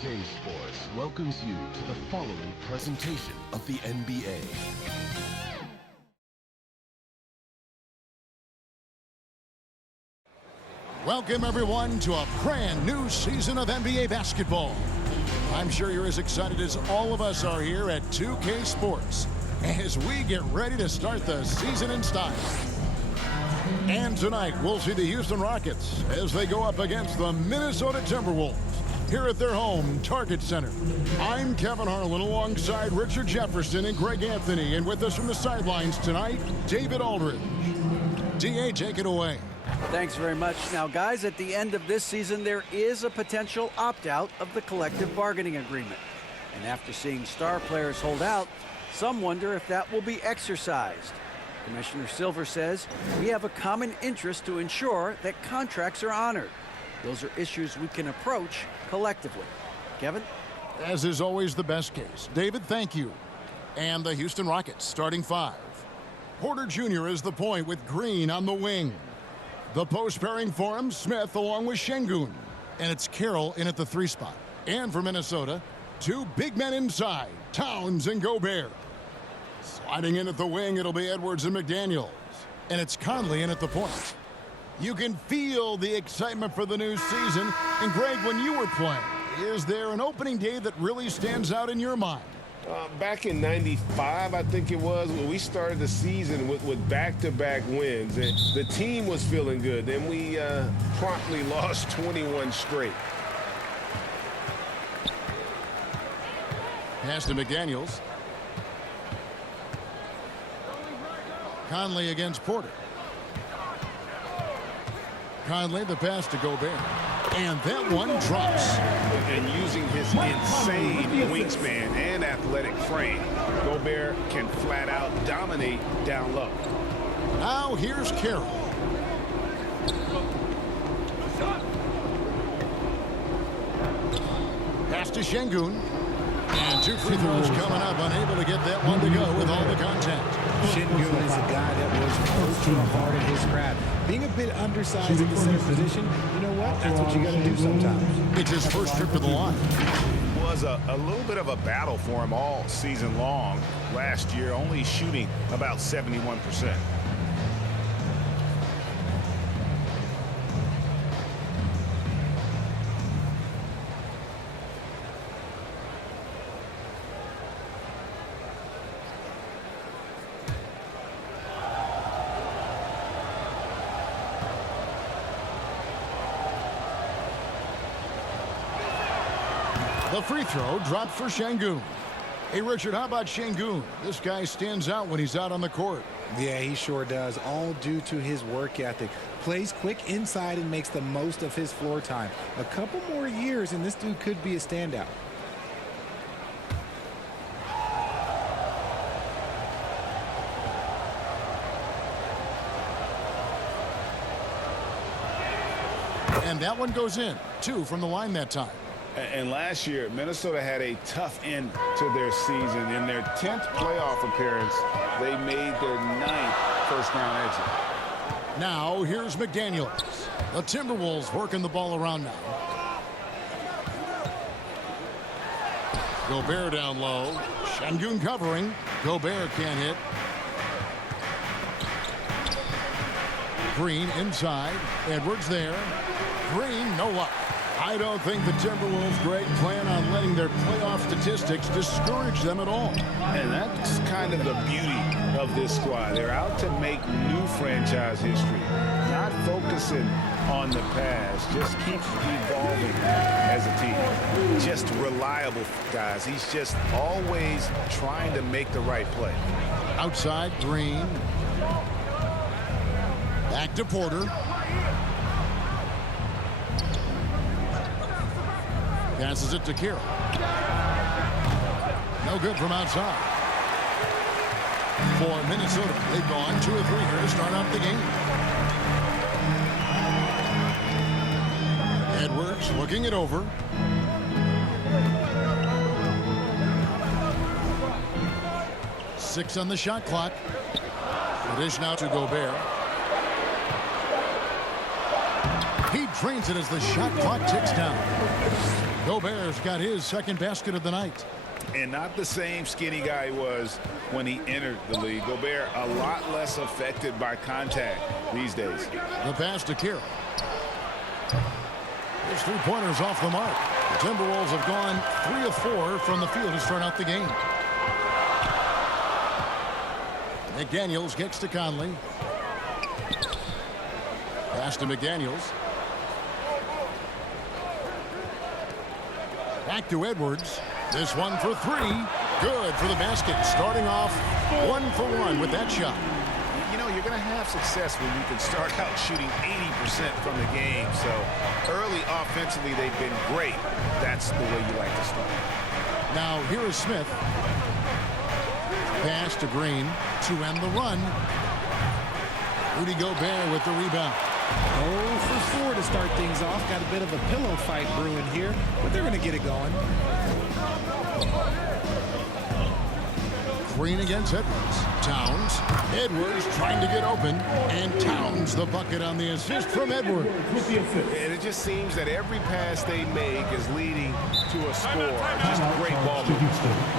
2K Sports welcomes you to the following presentation of the NBA. Welcome, everyone, to a brand new season of NBA basketball. I'm sure you're as excited as all of us are here at 2K Sports as we get ready to start the season in style. And tonight, we'll see the Houston Rockets as they go up against the Minnesota Timberwolves here at their home, Target Center. I'm Kevin Harlan alongside Richard Jefferson and Greg Anthony, and with us from the sidelines tonight, David Aldridge. DA, take it away. Thanks very much. Now, guys, at the end of this season, there is a potential opt-out of the collective bargaining agreement. And after seeing star players hold out, some wonder if that will be exercised. Commissioner Silver says we have a common interest to ensure that contracts are honored. Those are issues we can approach collectively. Kevin? As is always the best case. David, thank you. And the Houston Rockets starting five. Porter Jr. is the point with Green on the wing. The post pairing for him, Smith along with Şengün. And it's Carroll in at the 3 spot. And for Minnesota, 2 big men inside, Towns and Gobert. Sliding in at the wing, it'll be Edwards and McDaniels. And it's Conley in at the point. You can feel the excitement for the new season. And Greg, when you were playing, is there an opening day that really stands out in your mind? Back in '95, I think it was, when we started the season with back-to-back wins. And the team was feeling good. Then we promptly lost 21 straight. Pass to McDaniels. Conley against Porter. Conley, the pass to Gobert. And that one drops. And using his insane wingspan and athletic frame, Gobert can flat out dominate down low. Now here's Carroll. Pass to Şengün. And 2 free throws coming up, unable to get that one to go with all the contact. Şengün is a guy that was close to the heart of his craft. Being a bit undersized in the center position, you know what? That's what you got to do sometimes. It's his first trip to the line. It was a little bit of a battle for him all season long. Last year, only shooting about 71%. The free throw dropped for Şengün. Hey, Richard, how about Şengün? This guy stands out when he's out on the court. Yeah, he sure does, all due to his work ethic. Plays quick inside and makes the most of his floor time. A couple more years and this dude could be a standout. And that one goes in. 2 from the line that time. And last year, Minnesota had a tough end to their season. In their 10th playoff appearance, they made their 9th first-round exit. Now, here's McDaniels. The Timberwolves working the ball around now. Gobert down low. Şengün covering. Gobert can't hit. Green inside. Edwards there. Green, no luck. I don't think the Timberwolves, Greg, plan on letting their playoff statistics discourage them at all. And that's kind of the beauty of this squad. They're out to make new franchise history, not focusing on the past. Just keep evolving as a team. Just reliable, guys. He's just always trying to make the right play. Outside, Green. Back to Porter. Passes it to Carroll. No good from outside. For Minnesota, they've gone 2 of 3 here to start out the game. Edwards looking it over. Six on the shot clock. The dish now to Gobert. He drains it as the shot clock ticks down. Gobert's got his second basket of the night. And not the same skinny guy he was when he entered the league. Gobert a lot less affected by contact these days. The pass to Carroll. His three-pointers off the mark. The Timberwolves have gone 3 of 4 from the field to start out the game. McDaniels kicks to Conley. Pass to McDaniels. Back to Edwards. This one for 3. Good for the basket. Starting off 1 for 1 with that shot. You know, you're going to have success when you can start out shooting 80% from the game. So early offensively, they've been great. That's the way you like to start. Now here is Smith. Pass to Green to end the run. Rudy Gobert with the rebound. 0 for 4 to start things off. Got a bit of a pillow fight brewing here, but they're going to get it going. Green against Edwards. Towns. Edwards trying to get open. And Towns the bucket on the assist from Edwards. And it just seems that every pass they make is leading to a score. Just great ball movement.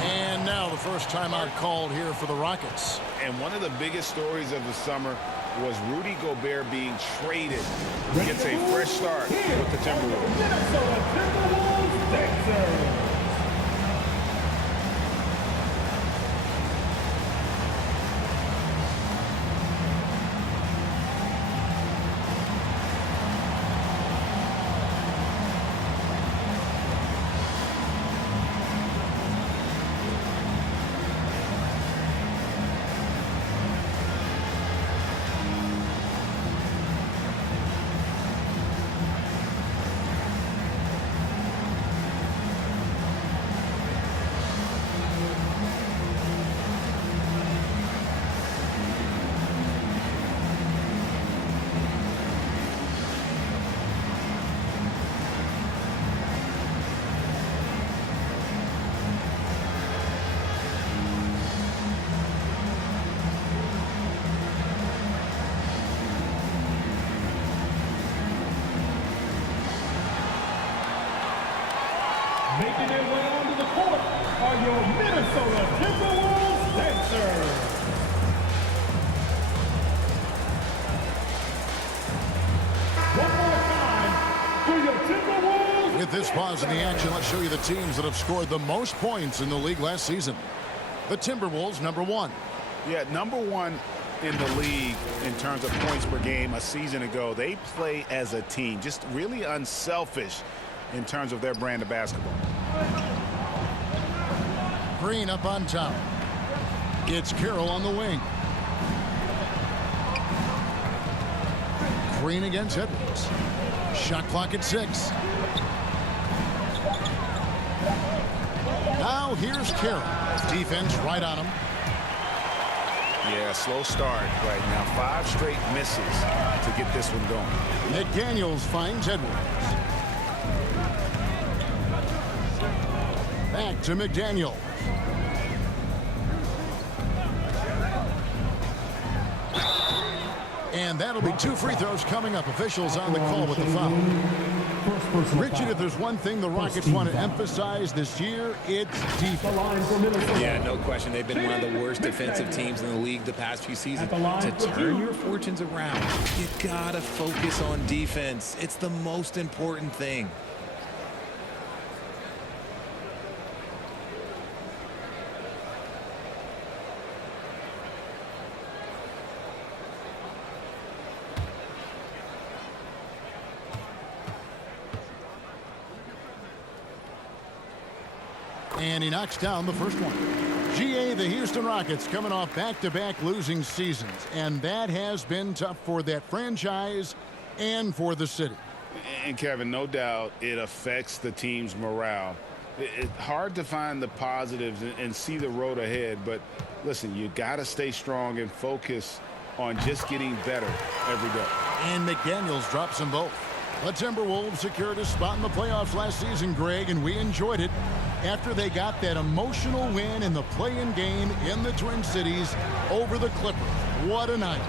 And now the first timeout called here for the Rockets. And one of the biggest stories of the summer was Rudy Gobert being traded. He gets a fresh start with the Timberwolves. Making their way onto the court are your Minnesota Timberwolves dancers. One more time for your Timberwolves. With this pause in the action, let's show you the teams that have scored the most points in the league last season. The Timberwolves, number 1. Yeah, number 1 in the league in terms of points per game a season ago. They play as a team, just really unselfish in terms of their brand of basketball. Green up on top. It's Carroll on the wing. Green against Edwards. Shot clock at 6. Now here's Carroll. Defense right on him. Yeah, slow start right now. 5 straight misses to get this one going. McDaniels finds Edwards. Back to McDaniel. And that'll be 2 free throws coming up. Officials on the call with the foul. Richard, if there's one thing the Rockets want to emphasize this year, it's defense. Yeah, no question. They've been one of the worst defensive teams in the league the past few seasons. To turn your fortunes around, you gotta focus on defense. It's the most important thing. And he knocks down the first one. GA, the Houston Rockets coming off back-to-back losing seasons. And that has been tough for that franchise and for the city. And Kevin, no doubt it affects the team's morale. It's hard to find the positives and see the road ahead. But listen, you got to stay strong and focus on just getting better every day. And McDaniels drops them both. The Timberwolves secured a spot in the playoffs last season, Greg, and we enjoyed it after they got that emotional win in the play-in game in the Twin Cities over the Clippers. What a night.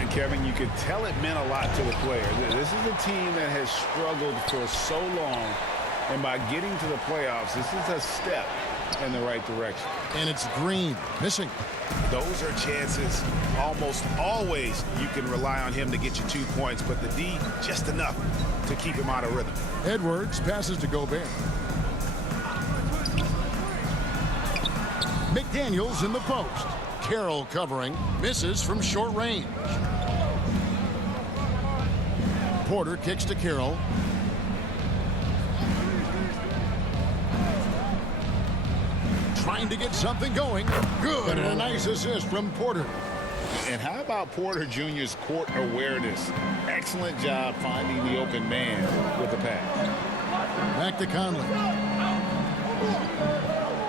And, Kevin, you could tell it meant a lot to the player. This is a team that has struggled for so long, and by getting to the playoffs, this is a step in the right direction. And it's Green missing. Those are chances. Almost always you can rely on him to get you 2 points, but the D just enough to keep him out of rhythm. Edwards passes to Gobert. McDaniels in the post. Carroll covering, misses from short range. Porter kicks to Carroll. Trying to get something going. Good, and a nice assist from Porter. And how about Porter Jr.'s court awareness? Excellent job finding the open man with the pass. Back to Conley.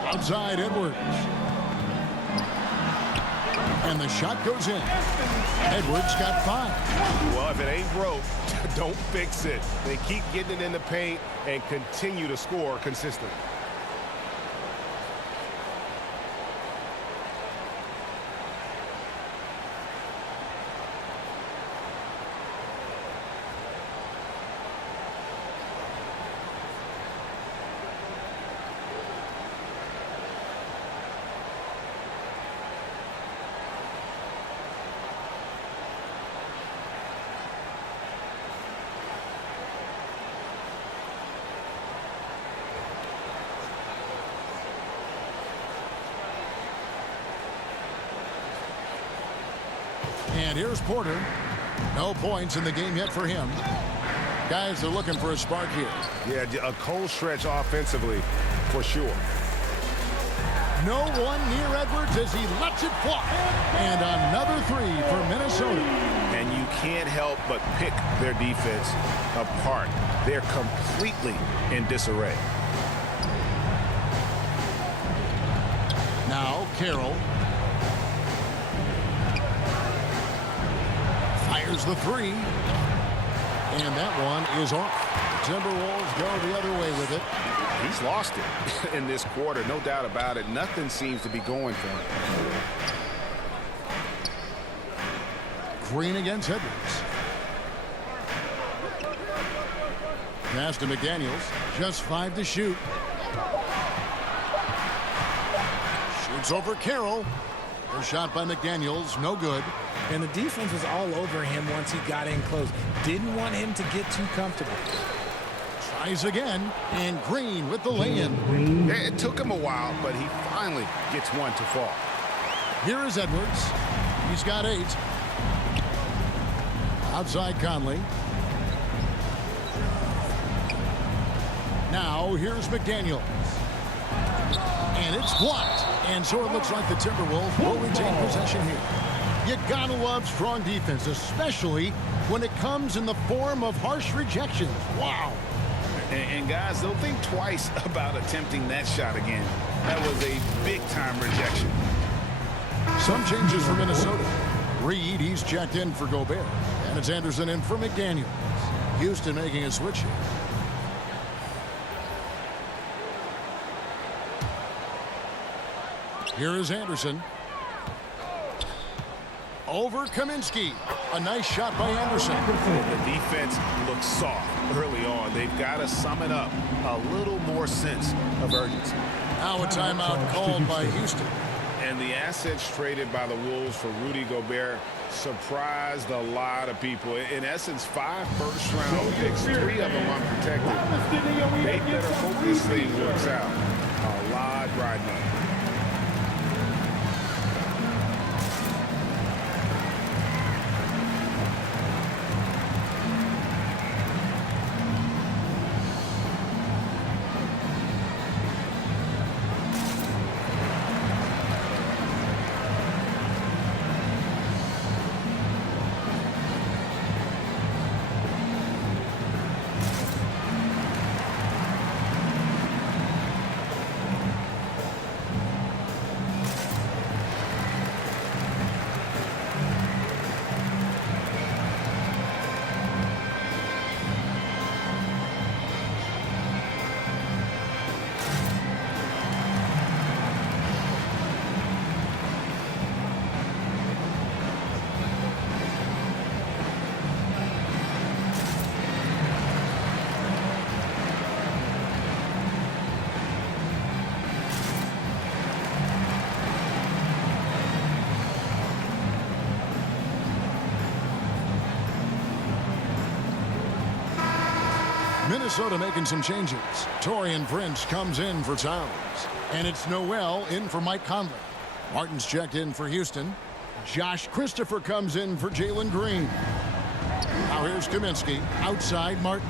Outside Edwards. And the shot goes in. Edwards got 5. Well, if it ain't broke, don't fix it. They keep getting it in the paint and continue to score consistently. And here's Porter. No points in the game yet for him. Guys are looking for a spark here. Yeah, a cold stretch offensively for sure. No one near Edwards as he lets it fly. And another 3 for Minnesota. And you can't help but pick their defense apart. They're completely in disarray. Now Carroll. Fires the 3. And that one is off. Timberwolves go the other way with it. He's lost it in this quarter, no doubt about it. Nothing seems to be going for him. Green against Edwards. Pass to McDaniels. Just 5 to shoot. Shoots over Carroll. A shot by McDaniels. No good. And the defense was all over him once he got in close. Didn't want him to get too comfortable. Tries again. And Green with the lay-in. It took him a while, but he finally gets one to fall. Here is Edwards. He's got 8. Outside Conley. Now here's McDaniels. And it's blocked. And so it looks like the Timberwolves will retain possession here. You gotta love strong defense, especially when it comes in the form of harsh rejections. Wow. And guys, don't think twice about attempting that shot again. That was a big-time rejection. Some changes for Minnesota. Reed, he's checked in for Gobert. And it's Anderson in for McDaniels. Houston making a switch here. Here is Anderson. Over Kaminsky. A nice shot by Anderson. The defense looks soft early on. They've got to sum it up. A little more sense of urgency. Now a timeout called by Houston. And the assets traded by the Wolves for Rudy Gobert surprised a lot of people. In essence, 5 first-round picks, 3 of them unprotected. They better hope this thing works out. A lot riding on it. Minnesota making some changes. Torian Prince comes in for Towns. And it's Noel in for Mike Conley. Martin's checked in for Houston. Josh Christopher comes in for Jalen Green. Now here's Kaminsky. Outside Martin.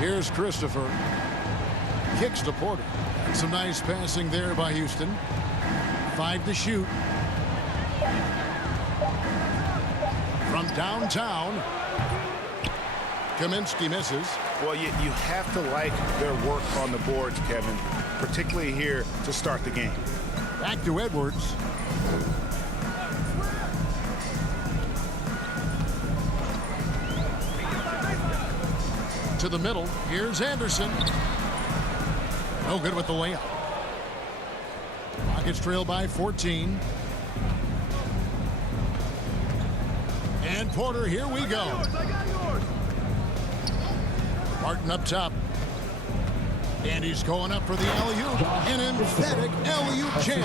Here's Christopher. Kicks to Porter. Some nice passing there by Houston. 5 to shoot. From downtown. Kaminsky misses. Well, you have to like their work on the boards, Kevin, particularly here to start the game. Back to Edwards. To the middle. Here's Anderson. No good with the layup. Rockets trail by 14. And Porter, here we go. Martin up top. And he's going up for the alley-oop. An emphatic alley-oop jam.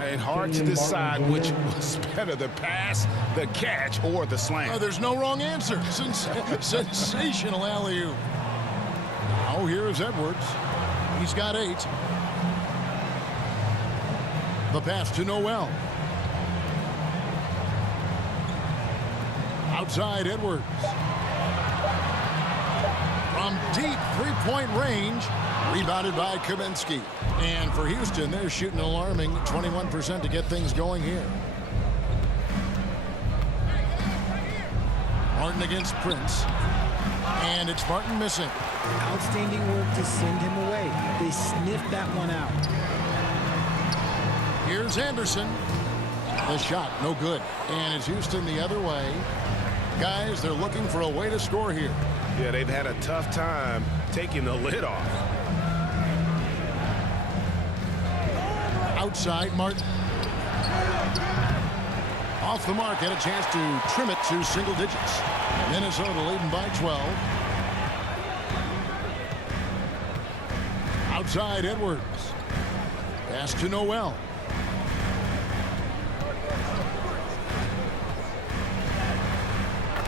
And hard to decide which was better, the pass, the catch, or the slam. Oh, there's no wrong answer. Sensational alley-oop. Now here's Edwards. He's got 8. The pass to Noel. Outside Edwards. From deep three-point range. Rebounded by Kaminsky. And for Houston, they're shooting an alarming 21% to get things going here. Martin against Prince. And it's Martin missing. Outstanding work to send him away. They sniffed that one out. Here's Anderson. The shot, no good. And it's Houston the other way. Guys, they're looking for a way to score here. Yeah, they've had a tough time taking the lid off. Outside, Martin. Off the mark, had a chance to trim it to single digits. Minnesota leading by 12. Outside, Edwards. Pass to Noel.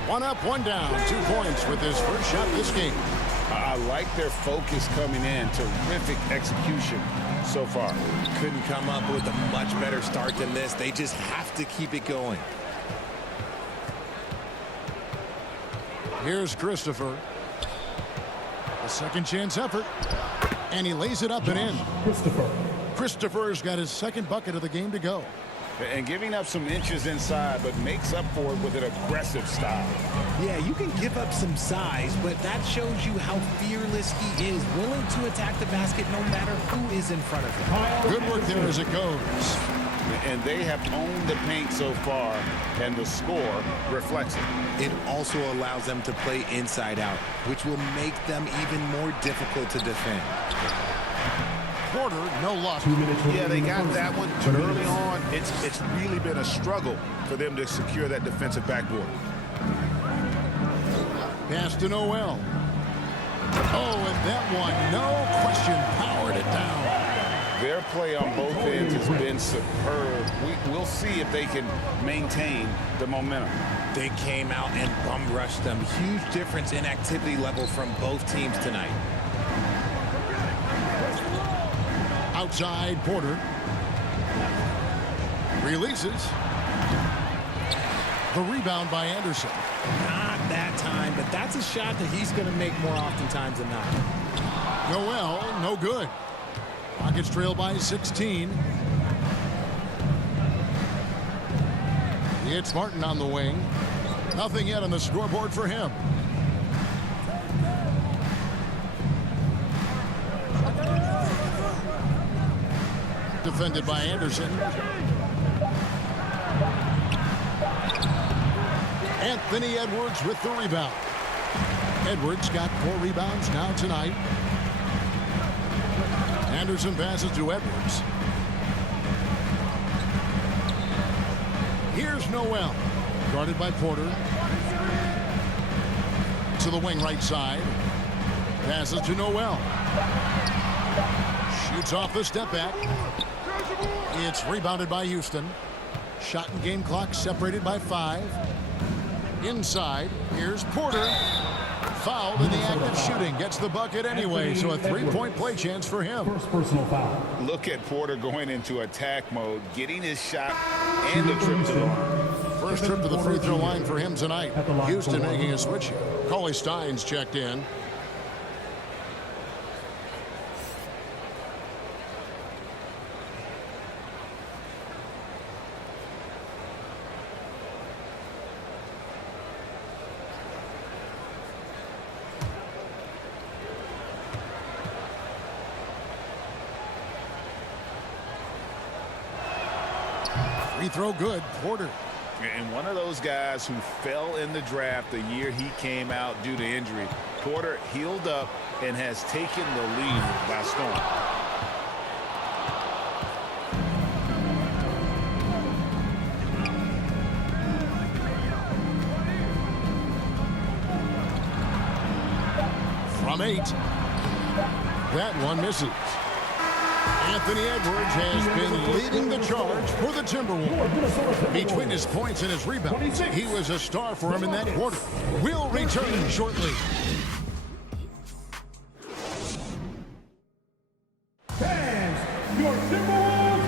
One up, one down. 2 points with his first shot this game. I like their focus coming in. Terrific execution so far. Couldn't come up with a much better start than this. They just have to keep it going. Here's Christopher. A second chance effort. And he lays it up and in. Christopher's got his second bucket of the game to go. And giving up some inches inside, but makes up for it with an aggressive style. Yeah, you can give up some size, but that shows you how fearless he is, willing to attack the basket no matter who is in front of him. Good work there as it goes. And they have owned the paint so far, and the score reflects it. It also allows them to play inside out, which will make them even more difficult to defend. Porter, no luck. Yeah, they got that one, but early on, it's really been a struggle for them to secure that defensive backboard. Pass to Noel. Oh, and that one, no question, powered it down. Their play on both ends has been superb. We'll see if they can maintain the momentum. They came out and bum rushed them. Huge difference in activity level from both teams tonight. Outside, Porter. Releases. The rebound by Anderson. Not that time, but that's a shot that he's going to make more oftentimes than not. Noel, no good. Rockets trail by 16. It's Martin on the wing. Nothing yet on the scoreboard for him. Defended by Anderson. Anthony Edwards with the rebound. Edwards got 4 rebounds now tonight. Anderson passes to Edwards. Here's Noel. Guarded by Porter. To the wing right side. Passes to Noel. Shoots off the step back. It's rebounded by Houston. Shot and game clock separated by 5. Inside, here's Porter. Fouled in the act of shooting. Gets the bucket anyway, so a three-point play chance for him. First personal foul. Look at Porter going into attack mode, getting his shot and the trip to the line. First trip to the free throw line for him tonight. Houston making a switch here. Cauley Stein's checked in. Free throw good. Porter. And one of those guys who fell in the draft the year he came out due to injury. Porter healed up and has taken the lead by storm. From 8. That one misses. Anthony Edwards has been leading the charge for the Timberwolves. Between his points and his rebounds, he was a star for him in that quarter. We'll return shortly. Fans, your Timberwolves.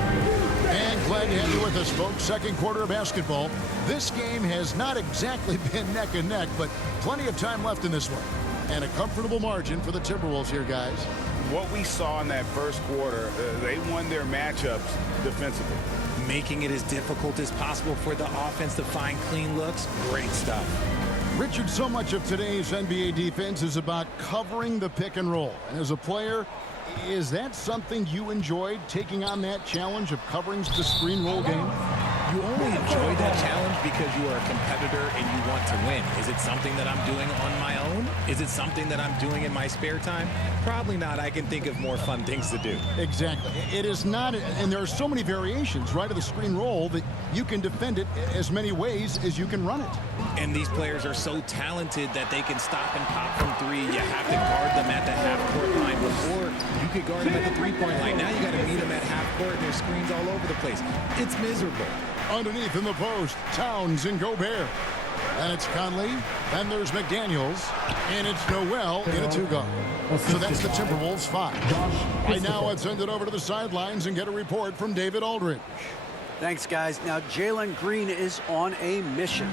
And glad to have you with us, folks. Second quarter of basketball. This game has not exactly been neck and neck, but plenty of time left in this one. And a comfortable margin for the Timberwolves here, guys. What we saw in that first quarter, they won their matchups defensively. Making it as difficult as possible for the offense to find clean looks. Great stuff. Richard, so much of today's NBA defense is about covering the pick and roll. And as a player, is that something you enjoyed, taking on that challenge of covering the screen roll game? You only enjoy that challenge because you are a competitor and you want to win. Is it something that I'm doing on my own? Is it something that I'm doing in my spare time? Probably not. I can think of more fun things to do. Exactly. It is not, and there are so many variations, right, of the screen roll that you can defend it as many ways as you can run it. And these players are so talented that they can stop and pop from three. You have to guard them at the half-court line. Before, you could guard them at the three-point line. Now you got to meet them at half-court, and there's screens all over the place. It's miserable. Underneath in the post, Towns and Gobert. And it's Conley, then there's McDaniels, and it's Noel in a two-guard. So that's the Timberwolves 5. Right now, let's send it over to the sidelines and get a report from David Aldridge. Thanks, guys. Now, Jalen Green is on a mission.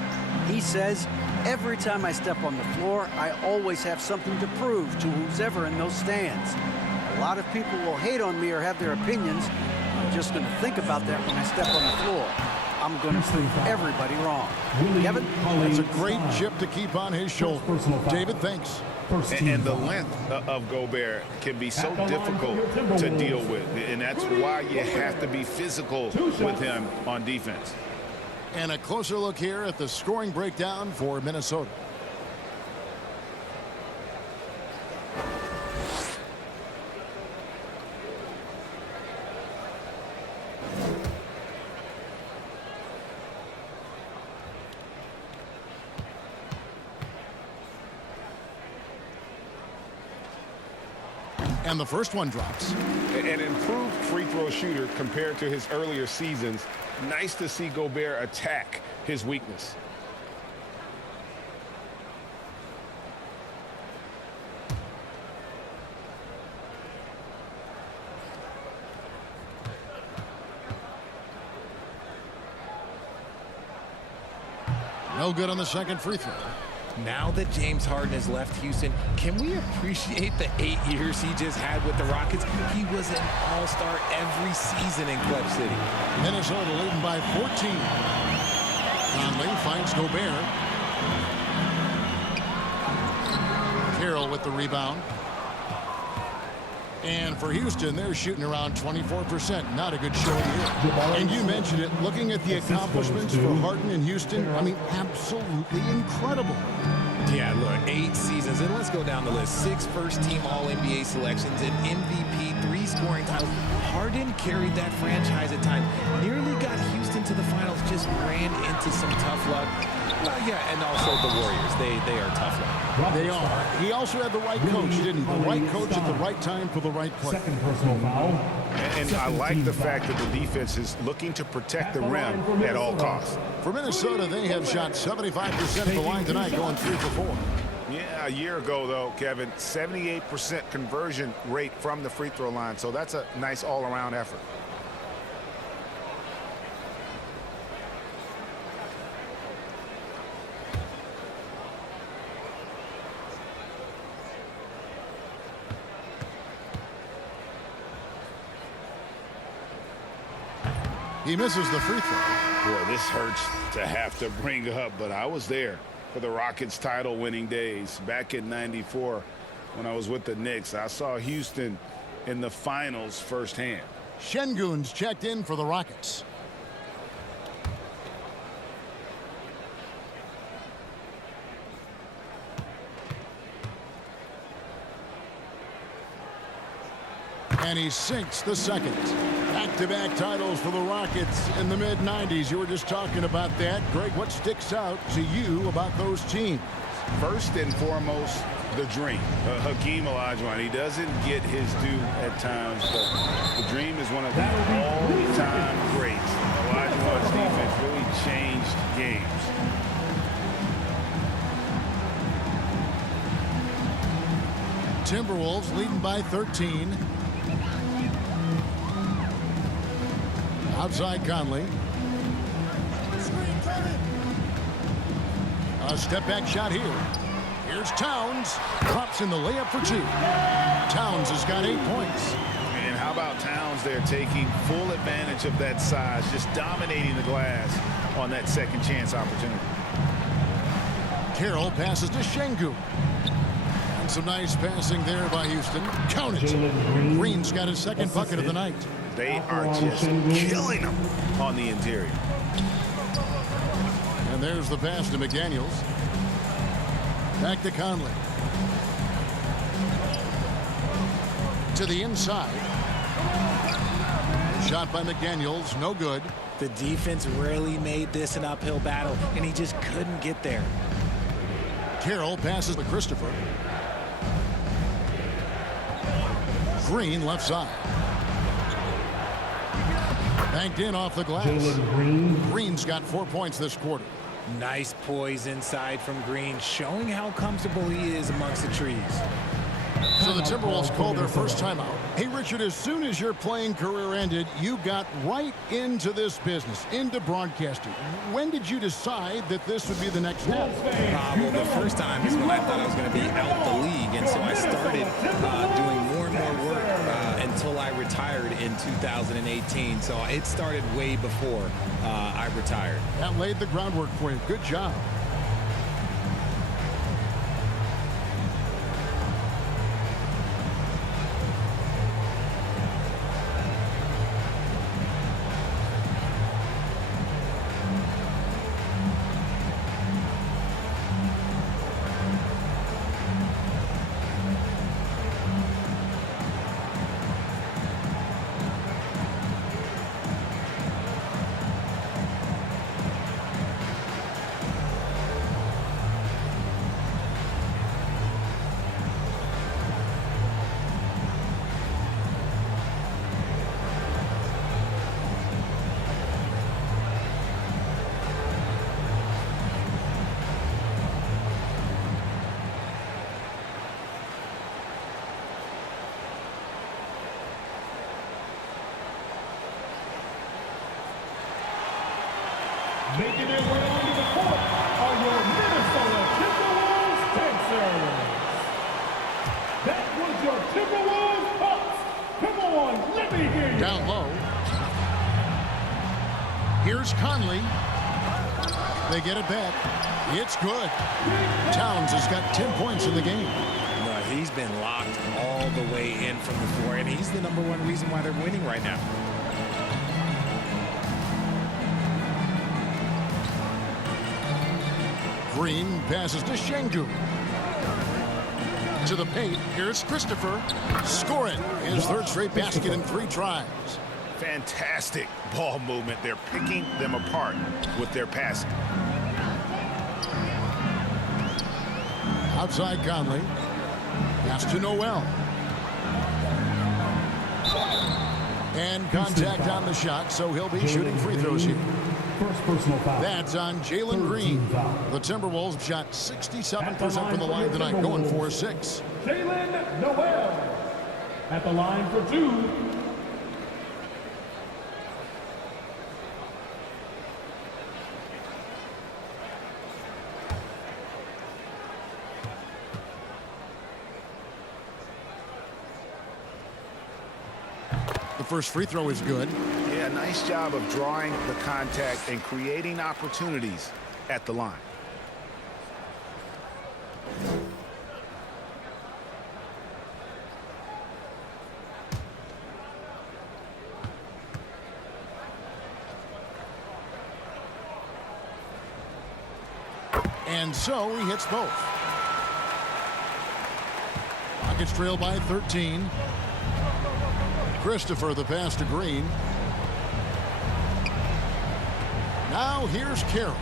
He says, every time I step on the floor, I always have something to prove to who's ever in those stands. A lot of people will hate on me or have their opinions. I'm just going to think about that when I step on the floor. I'm going to prove everybody wrong. Kevin? That's a great chip to keep on his shoulder. David, thanks. And the length of Gobert can be so difficult to deal with. And that's why you have to be physical with him on defense. And a closer look here at the scoring breakdown for Minnesota. And the first one drops. An improved free throw shooter compared to his earlier seasons. Nice to see Gobert attack his weakness. No good on the second free throw. Now that James Harden has left Houston, can we appreciate the 8 years he just had with the Rockets? He was an all-star every season in Clutch City. Minnesota leading by 14. Conley finds Gobert. Carroll with the rebound. And for Houston, they're shooting around 24%. Not a good showing here. And you mentioned it, looking at the accomplishments for Harden in Houston, I mean, absolutely incredible. Yeah, look, 8 seasons, and let's go down the list. 6 first-team All-NBA selections, an MVP, 3 scoring titles. Harden carried that franchise at times. Nearly got Houston to the finals, just ran into some tough luck. Well, yeah, and also the Warriors. They are tough luck. They are. He also had the right coach, didn't he? The right coach at the right time for the right play. Second personal foul. And I like the fact that the defense is looking to protect the rim at all costs. For Minnesota, they have shot 75% of the line tonight, going 3 for 4. Yeah, a year ago, though, Kevin, 78% conversion rate from the free throw line. So that's a nice all-around effort. He misses the free throw. Boy, this hurts to have to bring up, but I was there for the Rockets title-winning days back in '94 when I was with the Knicks. I saw Houston in the finals firsthand. Şengün's checked in for the Rockets. And he sinks the second. Back-to-back titles for the Rockets in the mid-90s. You were just talking about that. Greg, what sticks out to you about those teams? First and foremost, the dream. Hakeem Olajuwon, he doesn't get his due at times, but the dream is one of the all-time greats. Olajuwon's defense really changed games. Timberwolves leading by 13. Outside Conley. A step-back shot here. Here's Towns. Drops in the layup for 2. Towns has got 8 points. And how about Towns there taking full advantage of that size, just dominating the glass on that second chance opportunity. Carroll passes to Şengün. And some nice passing there by Houston. Count it. Green's got his second bucket of the night. They are just killing them on the interior. And there's the pass to McDaniels. Back to Conley. To the inside. Shot by McDaniels, no good. The defense really made this an uphill battle, and he just couldn't get there. Carroll passes to Christopher. Green left side. Banked in off the glass. Green's got 4 points this quarter. Nice poise inside from Green, showing how comfortable he is amongst the trees. So the Timberwolves called their first timeout. Hey, Richard, as soon as your playing career ended, you got right into this business, into broadcasting. When did you decide that this would be the next step? Well, the first time is when I thought I was going to be out the league, and so I started doing more and more work until I retired in 2018. So it started way before I retired. That laid the groundwork for you. Good job. Making their way onto the court are your Minnesota Timberwolves dancers. That was your Timberwolves Bucks. Come on, let me hear you. Down low. Here's Conley. They get it back. It's good. Towns has got 10 points in the game. No, he's been locked all the way in from the floor, and he's the #1 reason why they're winning right now. Green passes to Şengün. To the paint. Here's Christopher. Score it. His third straight basket in 3 tries. Fantastic ball movement. They're picking them apart with their passing. Outside Conley. Pass to Noel. And contact on the shot, so he'll be shooting free throws here. First personal foul. That's on Jalen Green. The Timberwolves shot 67% from the line tonight, going for 6. Jalen Noel at the line for 2. The first free throw is good. Yeah, nice job of drawing the contact and creating opportunities at the line. And so he hits both. Rockets trail by 13. Christopher the pass to Green. Now here's Carroll.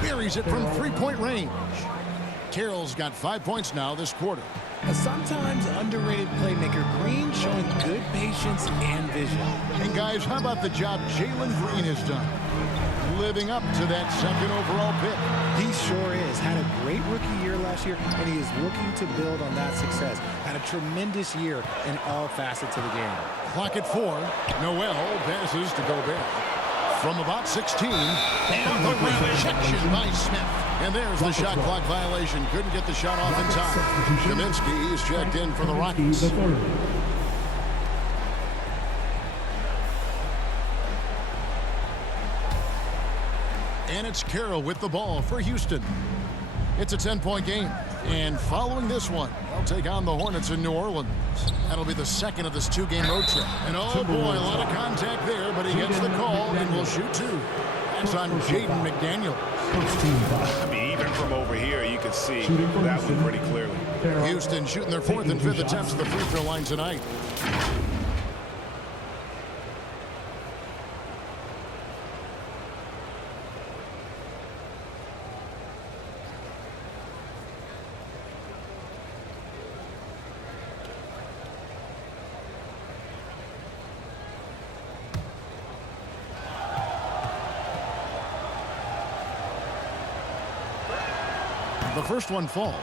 Buries it from three-point range. Carroll's got 5 points now this quarter. A sometimes underrated playmaker, Green showing good patience and vision. And guys, how about the job Jalen Green has done? Living up to that second overall pick. He sure is. Had a great rookie year last year, and he is looking to build on that success. Had a tremendous year in all facets of the game. Clock at 4. Noel passes to Gobert. From about 16. And the rejection by Smith. And there's the shot clock violation. Couldn't get the shot off in time. Kaminsky is checked in for the Rockets. And it's Carroll with the ball for Houston. It's a 10-point game. And following this one, they'll take on the Hornets in New Orleans. That'll be the second of this 2-game road trip. And oh boy, a lot of contact there, but he gets the call and will shoot 2. That's on Jaden McDaniels. I mean, even from over here, you can see that one pretty clearly. Houston shooting their 4th and 5th attempts at the free throw line tonight. The first one falls.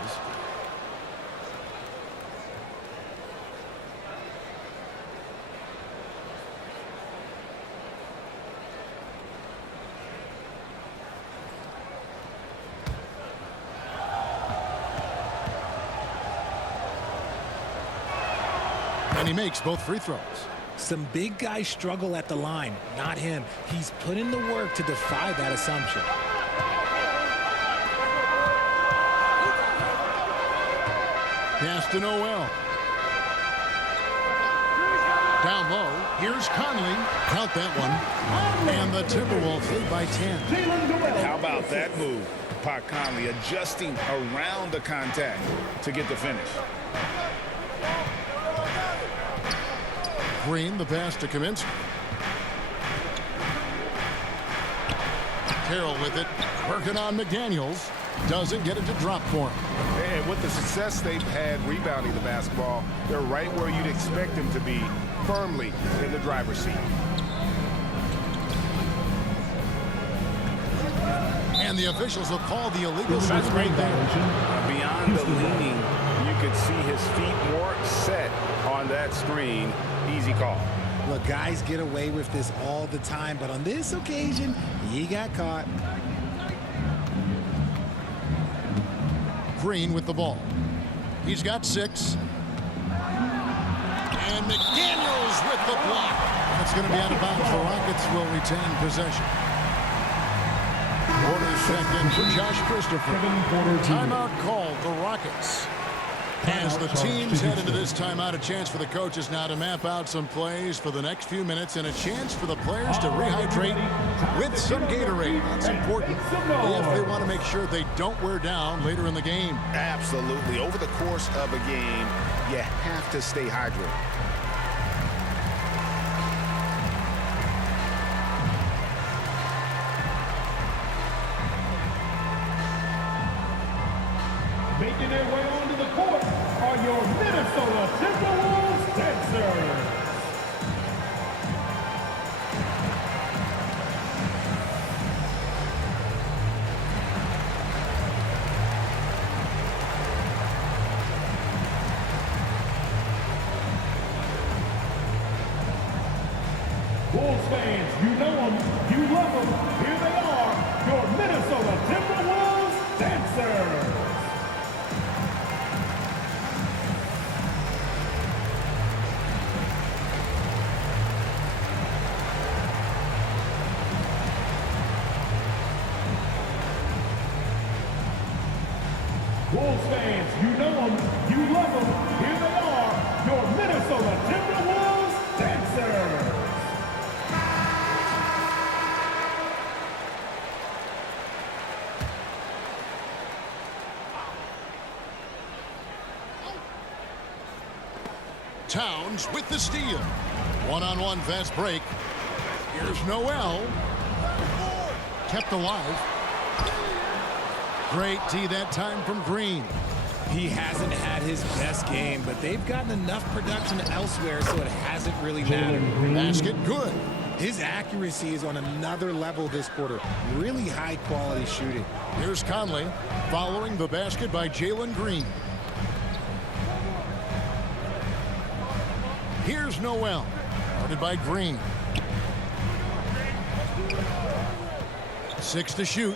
And he makes both free throws. Some big guys struggle at the line, not him. He's put in the work to defy that assumption. Pass to Noel. Down low. Here's Conley. Count that one. And the Timberwolves lead by 10. How about that move? Pat Conley adjusting around the contact to get the finish. Green, the pass to Kaminsky. Carroll with it. Working on McDaniels. Doesn't get it to drop for him. And with the success they've had rebounding the basketball, they're right where you'd expect them to be, firmly in the driver's seat. And the officials will call the illegal shots right there. Beyond the leaning, you could see his feet more set on that screen. Easy call. Look, guys get away with this all the time, but on this occasion, he got caught. Green with the ball. He's got 6. And McDaniels with the block. That's going to be out of bounds. The Rockets will retain possession. Porter's checked in for Josh Christopher. Timeout called the Rockets. As the teams head into this timeout, a chance for the coaches now to map out some plays for the next few minutes and a chance for the players to rehydrate with some Gatorade. That's important if they want to make sure they don't wear down later in the game. Absolutely. Over the course of a game, you have to stay hydrated. Making their way onto the court are your Minnesota Timberwolves dancers. Bulls fans, you know them, you love them. Here they are, your Minnesota Timberwolves dancers. Bulls fans, you know them, you love them. Here they are, your Minnesota Timberwolves dancers. Towns with the steal. One-on-one fast break. Here's Noel. Kept alive. Great D that time from Green. He hasn't had his best game, but they've gotten enough production elsewhere, so it hasn't really mattered. Basket good. His accuracy is on another level this quarter. Really high-quality shooting. Here's Conley following the basket by Jalen Green. Here's Noel. Guarded by Green. 6 to shoot.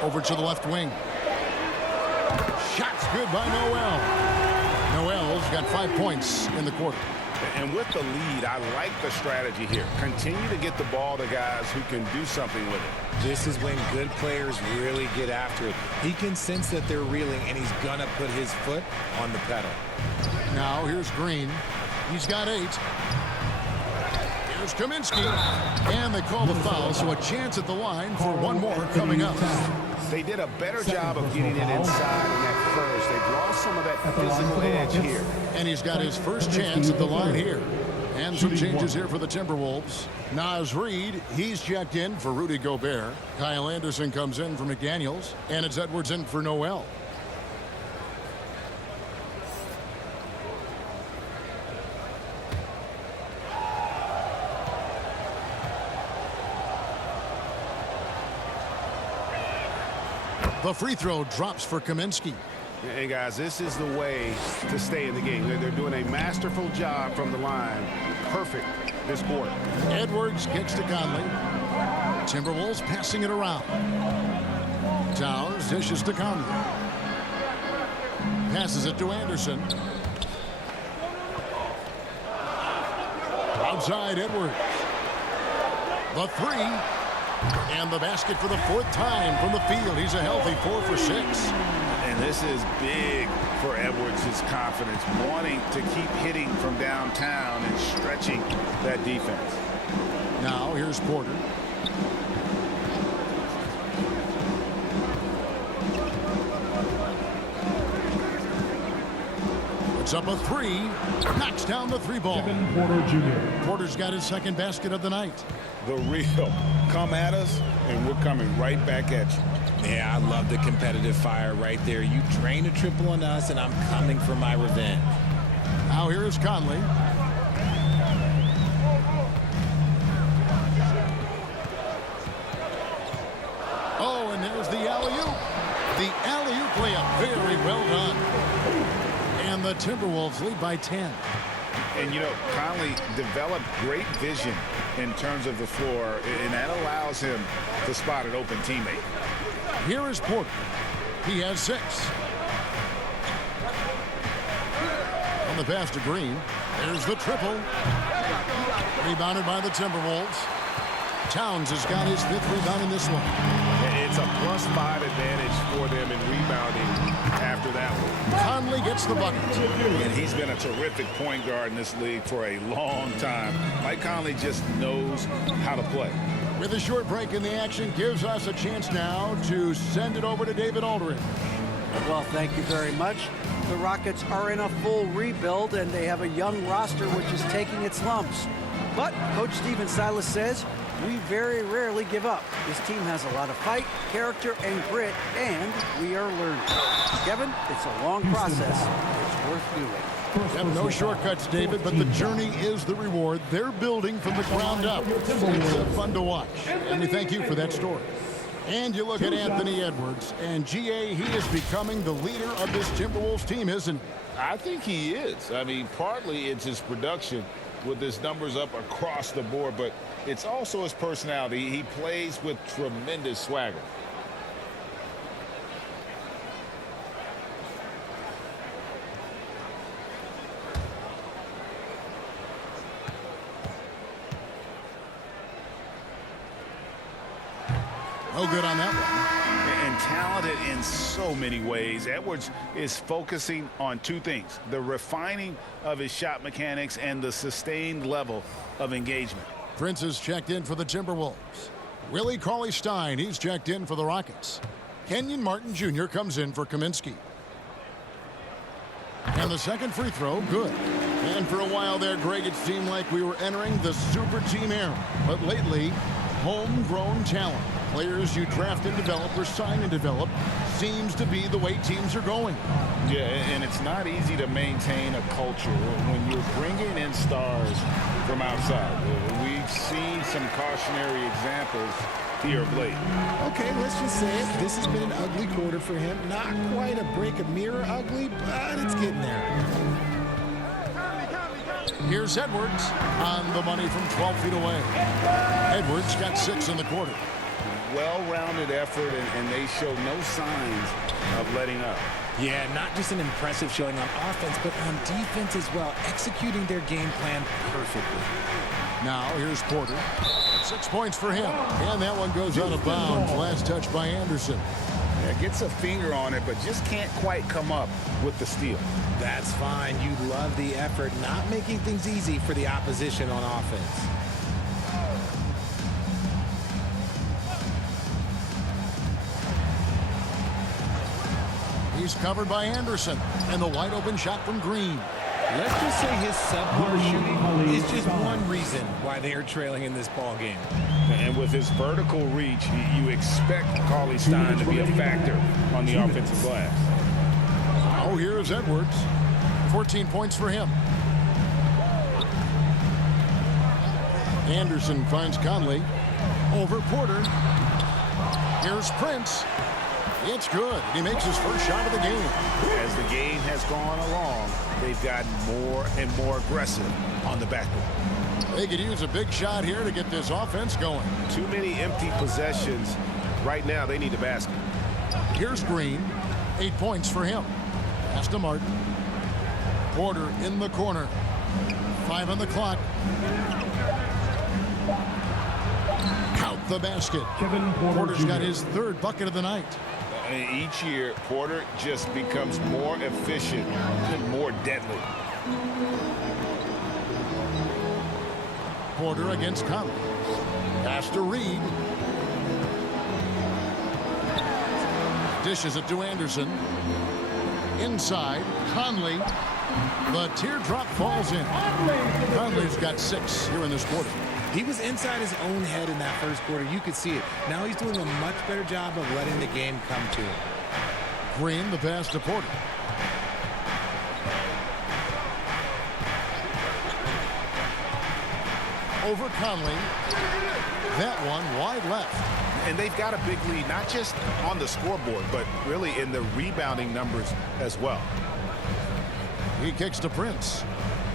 Over to the left wing. Shots good by Noel. Noel's got 5 points in the quarter. And with the lead, I like the strategy here. Continue to get the ball to guys who can do something with it. This is when good players really get after it. He can sense that they're reeling, and he's going to put his foot on the pedal. Now here's Green. He's got 8. Here's Kaminsky. And they call the foul, so a chance at the line for one more coming up. They did a better job of getting it inside in that first. They've lost some of that physical edge here. And he's got his first chance at the line here. And some changes here for the Timberwolves. Naz Reid, he's checked in for Rudy Gobert. Kyle Anderson comes in for McDaniels. And it's Edwards in for Noel. The free throw drops for Kaminsky. And guys, this is the way to stay in the game. They're doing a masterful job from the line. Perfect this quarter. Edwards kicks to Conley. Timberwolves passing it around. Towns dishes to Conley. Passes it to Anderson. Outside Edwards. The 3. And the basket for the 4th time from the field. He's a healthy 4 for 6. And this is big for Edwards' confidence, wanting to keep hitting from downtown and stretching that defense. Now here's Porter. Puts up a 3. Knocks down the 3 ball. Kevin Porter Jr. Porter's got his 2nd basket of the night. The real come at us, and we're coming right back at you. Yeah, I love the competitive fire right there. You drain a triple on us, and I'm coming for my revenge. Now here is Conley. Oh, and there's the alley-oop. The alley-oop layup. Very well done. And the Timberwolves lead by 10. And, you know, Conley developed great vision in terms of the floor, and that allows him to spot an open teammate. Here is Porter. He has 6. On the pass to Green. There's the triple. Rebounded by the Timberwolves. Towns has got his 5th rebound in this one. It's a +5 advantage for them in rebounding after that one. Conley gets the bucket. And he's been a terrific point guard in this league for a long time. Mike Conley just knows how to play. With a short break in the action, gives us a chance now to send it over to David Aldridge. Well, thank you very much. The Rockets are in a full rebuild, and they have a young roster which is taking its lumps. But Coach Stephen Silas says, we very rarely give up. This team has a lot of fight, character, and grit, and we are learning. Kevin, it's a long process. It's worth doing. Yep, no shortcuts, David, but the journey is the reward. They're building from the ground up. It's fun to watch, and we thank you for that story. And you look at Anthony Edwards, and GA, he is becoming the leader of this Timberwolves team, isn't he? I think he is. I mean, partly it's his production, with his numbers up across the board, but it's also his personality. He plays with tremendous swagger. No good on that one. And talented in so many ways. Edwards is focusing on two things: the refining of his shot mechanics and the sustained level of engagement. Prince is checked in for the Timberwolves. Willie Cauley-Stein, he's checked in for the Rockets. Kenyon Martin Jr. comes in for Kaminsky. And the second free throw, good. And for a while there, Greg, it seemed like we were entering the super team era. But lately, homegrown talent, players you draft and develop or sign and develop, seems to be the way teams are going. Yeah, and it's not easy to maintain a culture when you're bringing in stars from outside. We've seen some cautionary examples here of late. Okay, let's just say it. This has been an ugly quarter for him. Not quite a break a mirror ugly, but it's getting there. Here's Edwards on the money from 12 feet away. Edwards got 6 in the quarter. Well-rounded effort, and they show no signs of letting up. Yeah, not just an impressive showing on offense, but on defense as well, executing their game plan perfectly. Now here's Porter. 6 points for him. And that one goes out of bounds. Last touch by Anderson. Yeah, gets a finger on it, but just can't quite come up with the steal. That's fine. You love the effort, not making things easy for the opposition on offense. He's covered by Anderson. And the wide open shot from Green. Let's just say his subpar shooting is just one reason why they are trailing in this ball game. And with his vertical reach, you expect Cauley-Stein to be a factor on the offensive glass. Oh, here's Edwards. 14 points for him. Anderson finds Conley. Over Porter. Here's Prince. It's good. He makes his first shot of the game. As the game has gone along, they've gotten more and more aggressive on the backboard. They could use a big shot here to get this offense going. Too many empty possessions. Right now, they need a basket. Here's Green. 8 points for him. Pass to Martin. Porter in the corner. 5 on the clock. Count the basket. Porter's got his 3rd bucket of the night. Each year, Porter just becomes more efficient and more deadly. Porter against Conley. Pass to Reed. Dishes it to Anderson. Inside, Conley. The teardrop falls in. Conley's got 6 here in this quarter. He was inside his own head in that first quarter. You could see it. Now he's doing a much better job of letting the game come to him. Green, the pass to Porter. Over Conley. That one wide left. And they've got a big lead, not just on the scoreboard, but really in the rebounding numbers as well. He kicks to Prince.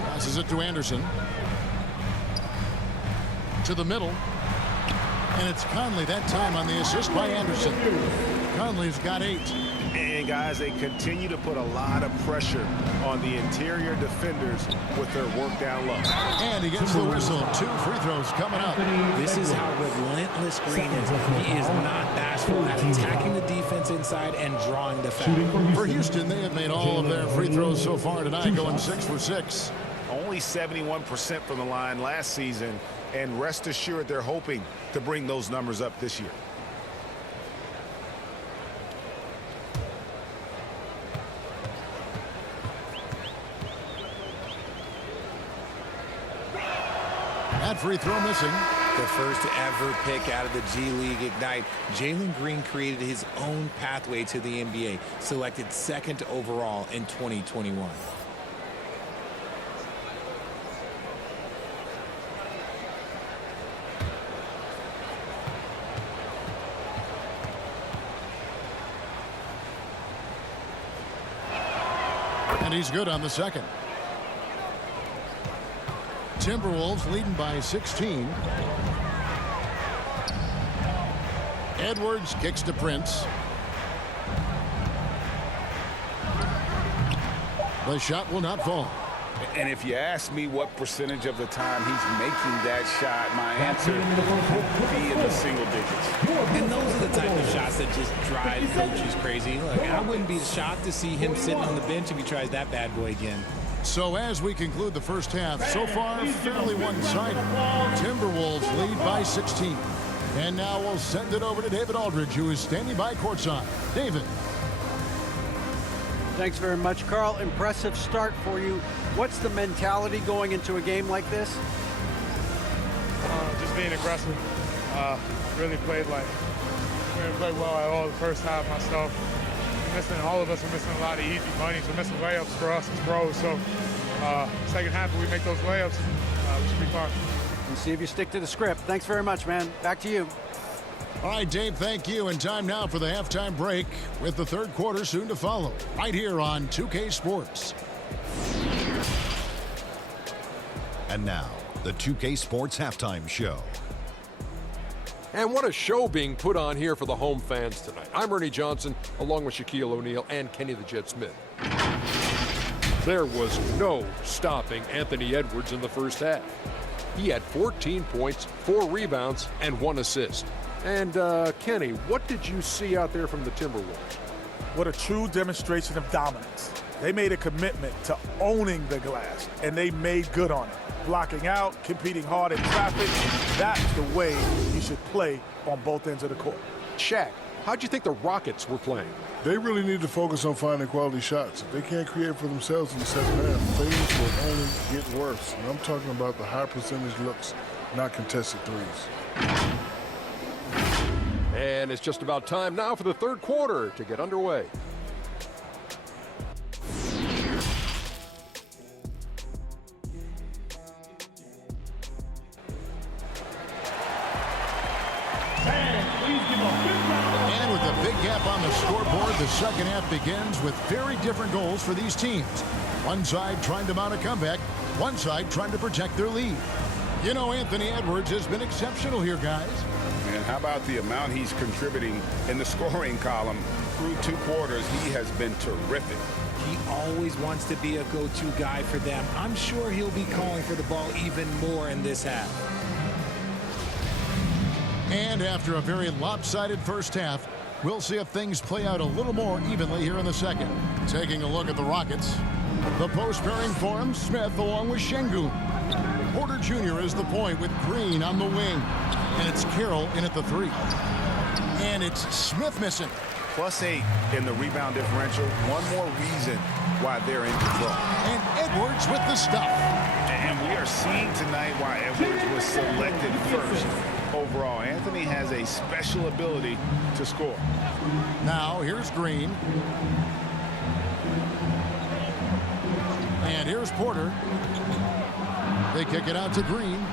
Passes it to Anderson. To the middle. And it's Conley that time on the assist by Anderson. Conley's got 8. And guys, they continue to put a lot of pressure on the interior defenders with their work down low. And he gets the whistle. 2 free throws coming up. This is how relentless Green is. He is not bashful at attacking the defense inside and drawing the foul. For Houston, they have made all of their free throws so far tonight, going 6 for 6. Only 71% from the line last season, and rest assured they're hoping to bring those numbers up this year. That free throw missing. The first ever pick out of the G League Ignite, Jalen Green created his own pathway to the NBA, selected 2nd overall in 2021. And he's good on the second. Timberwolves leading by 16. Edwards kicks to Prince. The shot will not fall. And if you ask me what percentage of the time he's making that shot, my answer would be in the single digits. And those are the type of shots that just drive coaches crazy. Look, I wouldn't be shocked to see him sitting on the bench if he tries that bad boy again. So as we conclude the first half, so far fairly one-sided. Timberwolves lead by 16. And now we'll send it over to David Aldridge, who is standing by courtside. David. Thanks very much, Carl. Impressive start for you. What's the mentality going into a game like this? Just being aggressive. Really played well at all the first half myself. All of us are missing a lot of easy bunnies. We're missing layups for us as pros. So second half, if we make those layups, we should be fine. And see if you stick to the script. Thanks very much, man. Back to you. All right, Dave, thank you. And time now for the halftime break with the third quarter soon to follow right here on 2K Sports. And now, the 2K Sports Halftime Show. And what a show being put on here for the home fans tonight. I'm Ernie Johnson, along with Shaquille O'Neal and Kenny the Jet Smith. There was no stopping Anthony Edwards in the first half. He had 14 points, 4 rebounds, and 1 assist. And, Kenny, what did you see out there from the Timberwolves? What a true demonstration of dominance. They made a commitment to owning the glass, and they made good on it. Blocking out, competing hard in traffic, that's the way you should play on both ends of the court. Shaq, how'd you think the Rockets were playing? They really need to focus on finding quality shots. If they can't create for themselves in the second half, things will only get worse. And I'm talking about the high percentage looks, not contested threes. And it's just about time now for the third quarter to get underway. And with a big gap on the scoreboard, the second half begins with very different goals for these teams. One side trying to mount a comeback, one side trying to protect their lead. You know, Anthony Edwards has been exceptional here, guys. And how about the amount he's contributing in the scoring column? Through 2 quarters, he has been terrific. He always wants to be a go-to guy for them. I'm sure he'll be calling for the ball even more in this half. And after a very lopsided first half, we'll see if things play out a little more evenly here in the second. Taking a look at the Rockets. The post pairing for him, Smith along with Şengün. Porter Jr. is the point with Green on the wing. And it's Carroll in at the 3. And it's Smith missing. +8 in the rebound differential. One more reason why they're in control. And Edwards with the stuff. And we are seeing tonight why Edwards was selected first overall. Anthony has a special ability to score. Now here's Green. And here's Porter. They kick it out to Green.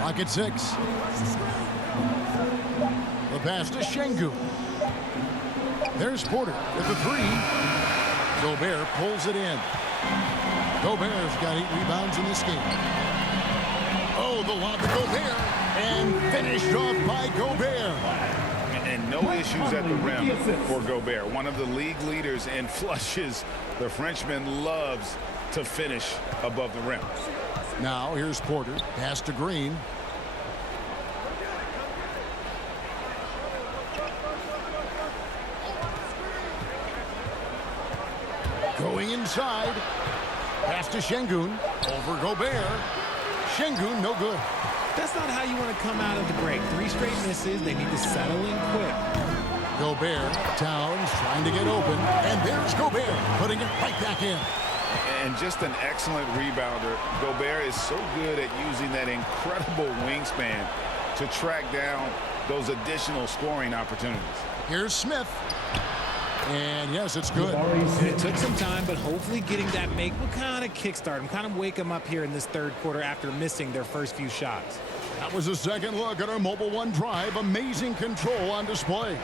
Clock at 6. The pass to Şengün. There's Porter with the 3. Gobert pulls it in. Gobert's got 8 rebounds in this game. Oh, the lob to Gobert. And finished off by Gobert. And no issues at the rim for Gobert. One of the league leaders in flushes. The Frenchman loves to finish above the rim. Now here's Porter. Pass to Green. Going inside. Pass to Şengün. Over Gobert. Şengün no good. That's not how you want to come out of the break. 3 straight misses. They need to settle in quick. Gobert. Towns trying to get open. And there's Gobert putting it right back in. And just an excellent rebounder. Gobert is so good at using that incredible wingspan to track down those additional scoring opportunities. Here's Smith. And yes, it's good. And it took some time, but hopefully getting that make will kind of kickstart them, kind of wake them up here in this third quarter after missing their first few shots. That was a second look at our Mobile One drive. Amazing control on display.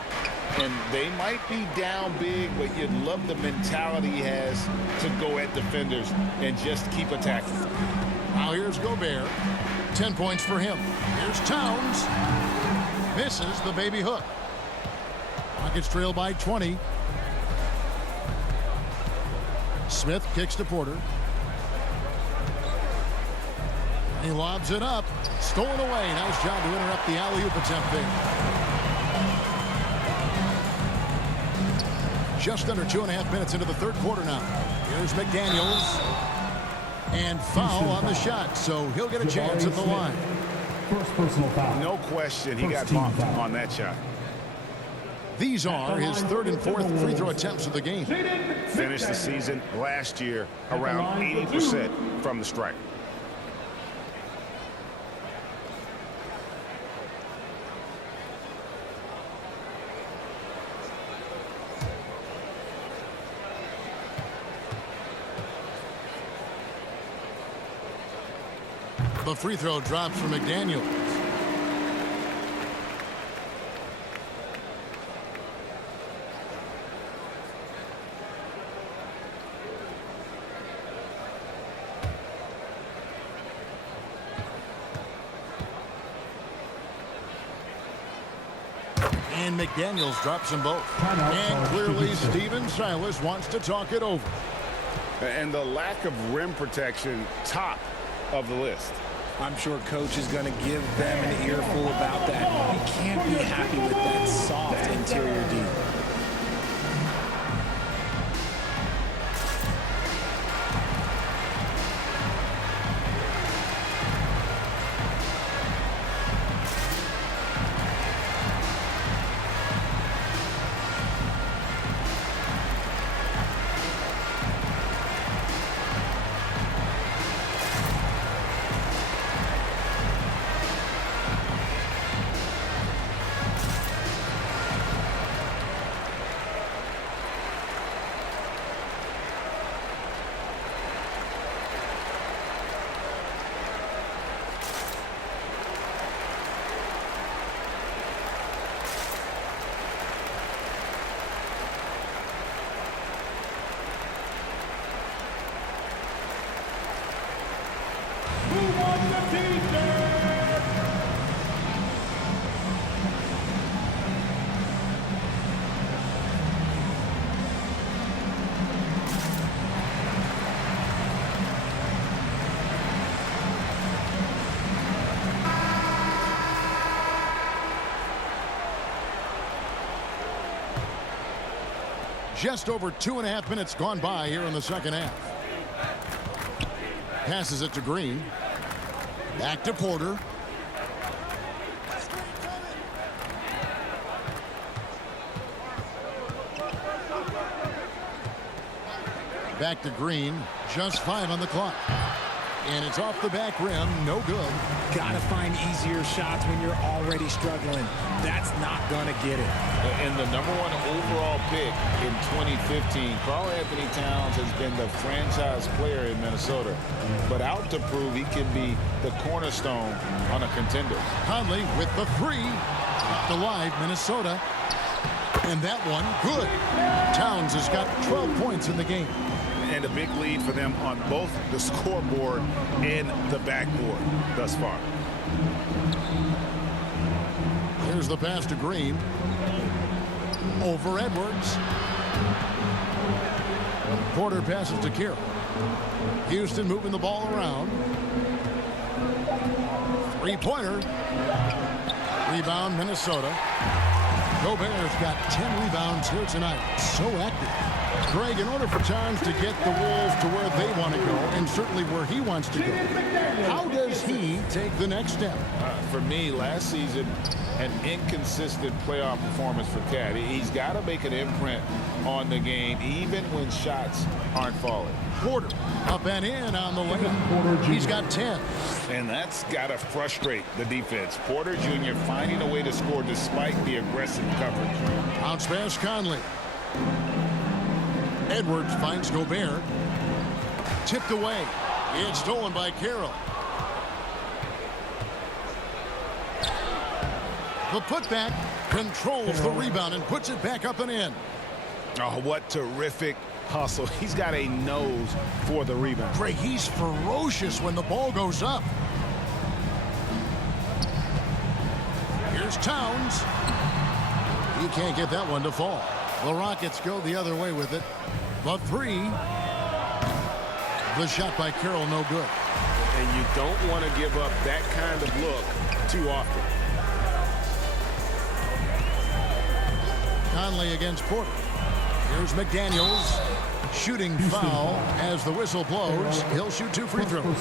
And they might be down big, but you'd love the mentality he has to go at defenders and just keep attacking. Now here's Gobert. 10 points for him. Here's Towns. Misses the baby hook. Rockets trail by 20. Smith kicks to Porter. He lobs it up. Stolen away. Nice job to interrupt the alley-oop attempt there. Just under 2.5 minutes into the third quarter now. Here's McDaniels. And foul on the shot, so he'll get a chance at the line. First personal foul. No question he got bumped on that shot. These are his third and fourth free throw attempts of the game. Finished the season last year around 80% from the stripe. The free throw drops for McDaniels. And McDaniels drops them both. And clearly Stephen Silas wants to talk it over. And the lack of rim protection, top of the list. I'm sure coach is going to give them an earful about that. You can't be happy with that soft interior D. Just over 2.5 minutes gone by here in the second half. Passes it to Green. Back to Porter. Back to Green. Just 5 on the clock. And it's off the back rim. No good. Got to find easier shots when you're already struggling. That's not going to get it. And the #1 overall pick in 2015, Karl-Anthony Towns has been the franchise player in Minnesota, but out to prove he can be the cornerstone on a contender. Conley with the 3. Kept alive, Minnesota. And that one, good. Towns has got 12 points in the game. And a big lead for them on both the scoreboard and the backboard thus far. Here's the pass to Green. Over Edwards. Porter passes to Carroll. Houston moving the ball around. Three-pointer. Rebound, Minnesota. Gobert's got 10 rebounds here tonight. So active. Greg, in order for Towns to get the Wolves to where they want to go, and certainly where he wants to go, how does he take the next step? For me, last season, an inconsistent playoff performance for Cat. He's got to make an imprint on the game, even when shots aren't falling. Porter up and in on the layup. He's got 10. And that's got to frustrate the defense. Porter Jr. finding a way to score despite the aggressive coverage. Bounce pass, Conley. Edwards finds Gobert. Tipped away. It's stolen by Carroll. The putback controls the rebound and puts it back up and in. Oh, what terrific hustle. He's got a nose for the rebound. Greg, he's ferocious when the ball goes up. Here's Towns. He can't get that one to fall. The Rockets go the other way with it. The three. The shot by Carroll, no good. And you don't want to give up that kind of look too often. Conley against Porter. Here's McDaniels. Shooting foul as the whistle blows. He'll shoot 2 free throws.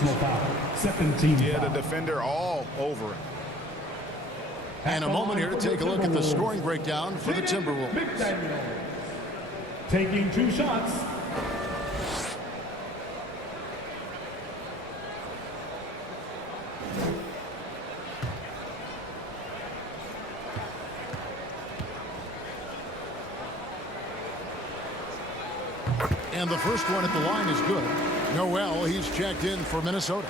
Second team Yeah, the foul. defender all over him. And a moment here to take a look at the scoring breakdown for the Timberwolves. McDaniel taking 2 shots. And the first one at the line is good. Noel, he's checked in for Minnesota.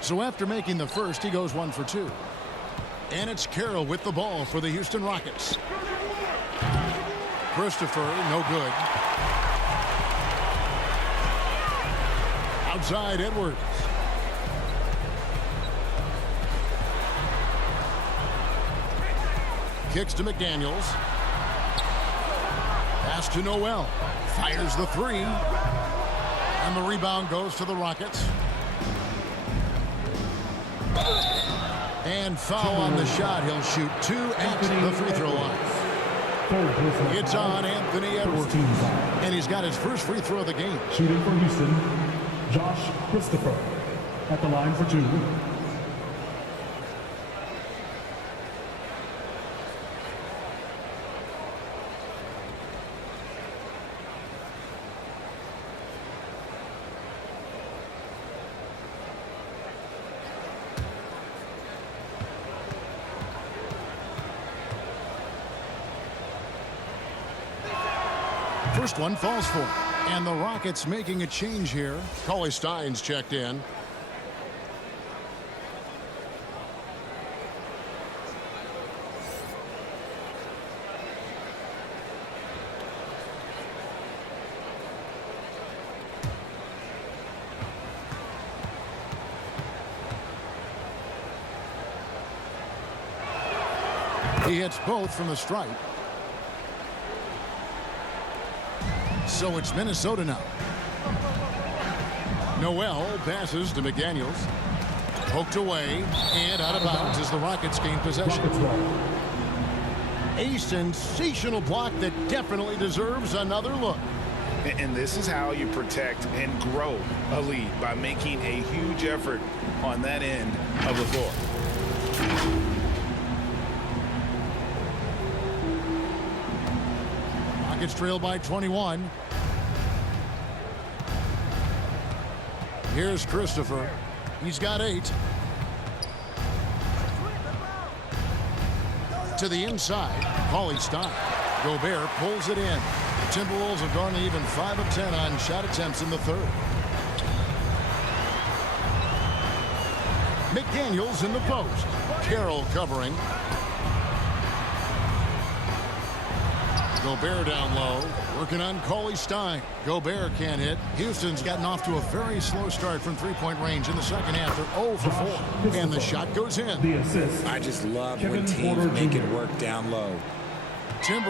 So after making the first, he goes 1 for 2. And it's Carroll with the ball for the Houston Rockets. Christopher, no good. Outside Edwards. Kicks to McDaniels. Pass to Noel. Fires the 3. And the rebound goes to the Rockets. And foul on the shot. He'll shoot 2 at the free throw line. It's on Anthony Edwards. And he's got his first free throw of the game. Shooting for Houston, Josh Christopher at the line for 2. First one falls for him. And the Rockets making a change here. Cauley Stein's checked in. He hits both from the stripe. So it's Minnesota now. Noel passes to McDaniels. Poked away and out of bounds as the Rockets gain possession. A sensational block that definitely deserves another look. And this is how you protect and grow a lead, by making a huge effort on that end of the floor. Rockets trail by 21. Here's Christopher. He's got 8. To the inside, Cauley Stein. Gobert pulls it in. The Timberwolves have gone to even 5 of 10 on shot attempts in the third. McDaniels in the post. Carroll covering. Gobert down low, working on Cauley Stein. Gobert can't hit. Houston's gotten off to a very slow start from three-point range in the second half. They're 0 for 4, and the shot goes in. The assist. I just love when teams make it work down low.